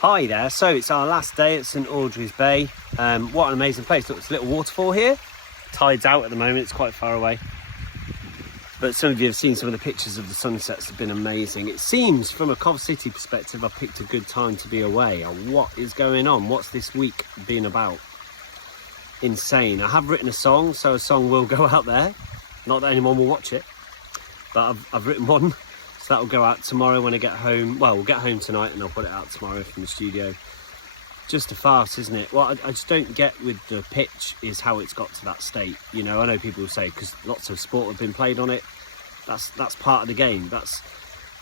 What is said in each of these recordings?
Hi there, so it's our last day at St Audries Bay. What an amazing place. Look, there's a little waterfall here. Tide's out at the moment, it's quite far away. But some of you have seen some of the pictures of the sunsets have been amazing. It seems from a Coventry City perspective, I picked a good time to be away. What is going on? What's this week been about? Insane. I have written a song, so a song will go out there. Not that anyone will watch it, but I've written one. So that'll go out tomorrow when I get home. Well, we'll get home tonight and I'll put it out tomorrow from the studio. Just a farce, isn't it? What I just don't get with the pitch is how it's got to that state. You know, I know people will say because lots of sport have been played on it. That's part of the game.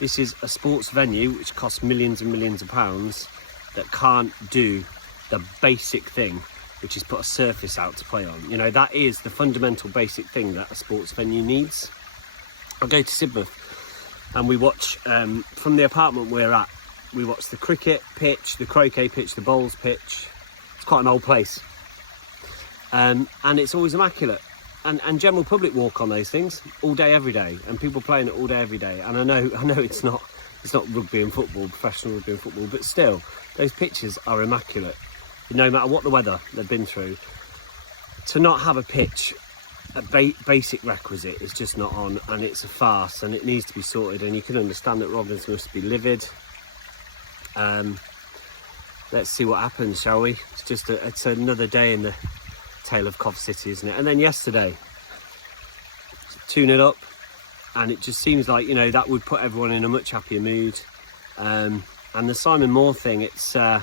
This is a sports venue which costs millions and millions of pounds that can't do the basic thing, which is put a surface out to play on. You know, that is the fundamental basic thing that a sports venue needs. I go to Sidmouth and we watch, from the apartment we're at, we watch the cricket pitch, the croquet pitch, the bowls pitch. It's quite an old place. And it's always immaculate. And general public walk on those things all day, every day. And people playing it all day, every day. And I know it's not rugby and football, professional rugby and football, but still, those pitches are immaculate. No matter what the weather they've been through. To not have a pitch, a basic requisite, is just not on, and it's a farce, and it needs to be sorted. And you can understand that Robins must be livid. Let's see what happens, shall we? It's another day in the tale of Cov City, isn't it? And then yesterday, 2-0 up, and it just seems like, you know, that would put everyone in a much happier mood. And the Simon Moore thing, it's a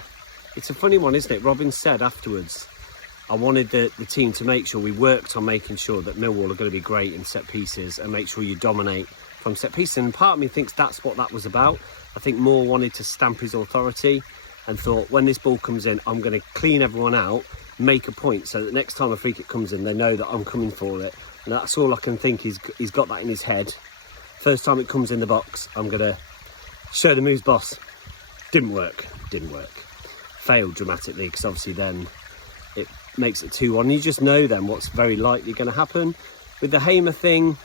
funny one, isn't it? Robin said afterwards, I wanted the team to make sure we worked on making sure that Millwall are going to be great in set pieces and make sure you dominate from set pieces. And part of me thinks that's what that was about. I think Moore wanted to stamp his authority and thought, when this ball comes in, I'm going to clean everyone out, make a point, so that next time a free kick comes in, they know that I'm coming for it. And that's all I can think. He's got that in his head. First time it comes in the box, I'm going to show them who's boss. Didn't work. Failed dramatically, because obviously then it makes it 2-1. You just know then what's very likely going to happen. With the Hamer thing,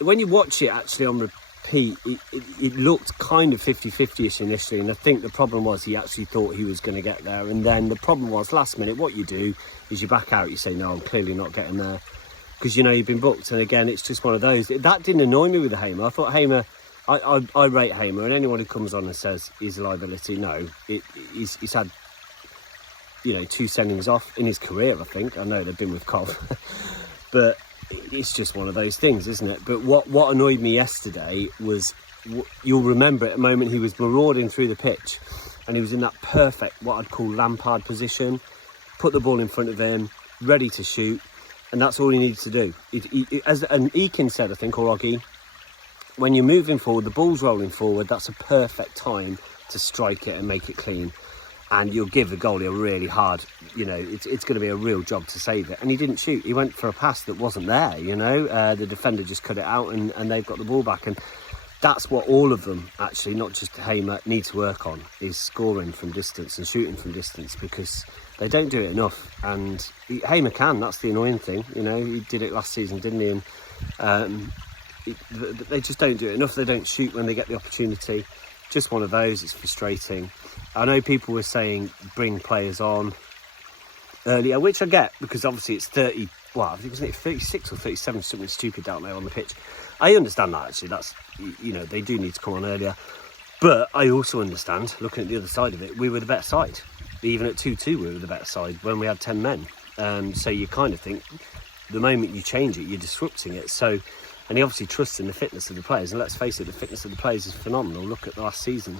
when you watch it actually on repeat, it looked kind of 50-50ish initially, and I think the problem was he actually thought he was going to get there, and then the problem was last minute what you do is you back out, you say no, I'm clearly not getting there, because you know you've been booked. And again, it's just one of those. That didn't annoy me with the Hamer. I thought Hamer, I rate Hamer, and anyone who comes on and says he's a liability, no, he's had, you know, 2 sendings off in his career, I think. I know they've been with Cov, but it's just one of those things, isn't it? But what annoyed me yesterday was, you'll remember at the moment he was marauding through the pitch, and he was in that perfect, what I'd call Lampard position, put the ball in front of him, ready to shoot, and that's all he needed to do. And Eakin said, I think, or Oggy, when you're moving forward, the ball's rolling forward, that's a perfect time to strike it and make it clean. And you'll give the goalie a really hard, you know, it's going to be a real job to save it. And he didn't shoot. He went for a pass that wasn't there, you know. The defender just cut it out, and they've got the ball back. And that's what all of them, actually, not just Hamer, need to work on, is scoring from distance and shooting from distance, because they don't do it enough. And Hamer can, that's the annoying thing. You know, he did it last season, didn't he? And they just don't do it enough. They don't shoot when they get the opportunity. Just one of those. It's frustrating. I know people were saying bring players on earlier, which I get, because obviously it's 30, well, I think wasn't it 36 or 37, something stupid down there on the pitch. I understand that, actually. That's, you know, they do need to come on earlier. But I also understand, looking at the other side of it, we were the better side. Even at 2-2, we were the better side when we had 10 men. So you kind of think the moment you change it, you're disrupting it. So, and he obviously trusts in the fitness of the players. And let's face it, the fitness of the players is phenomenal. Look at the last season,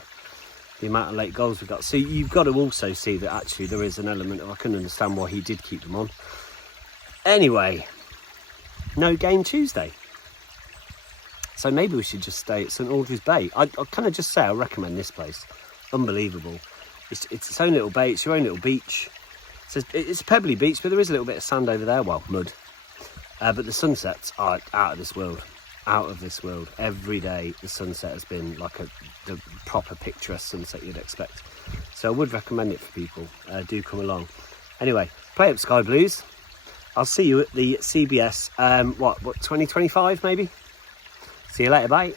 the amount of late goals we've got. So you've got to also see that actually there is an element of, I couldn't understand why he did keep them on. Anyway, no game Tuesday. So maybe we should just stay at St Audries Bay. I kind of just say I recommend this place. Unbelievable. It's its own little bay. It's your own little beach. It's a pebbly beach, but there is a little bit of sand over there. Well, mud. But the sunsets are out of this world. Out of this world. Every day the sunset has been like the proper picturesque sunset you'd expect. So I would recommend it for people. Do come along. Anyway, play up Sky Blues. I'll see you at the CBS, what 2025 maybe? See you later, bye.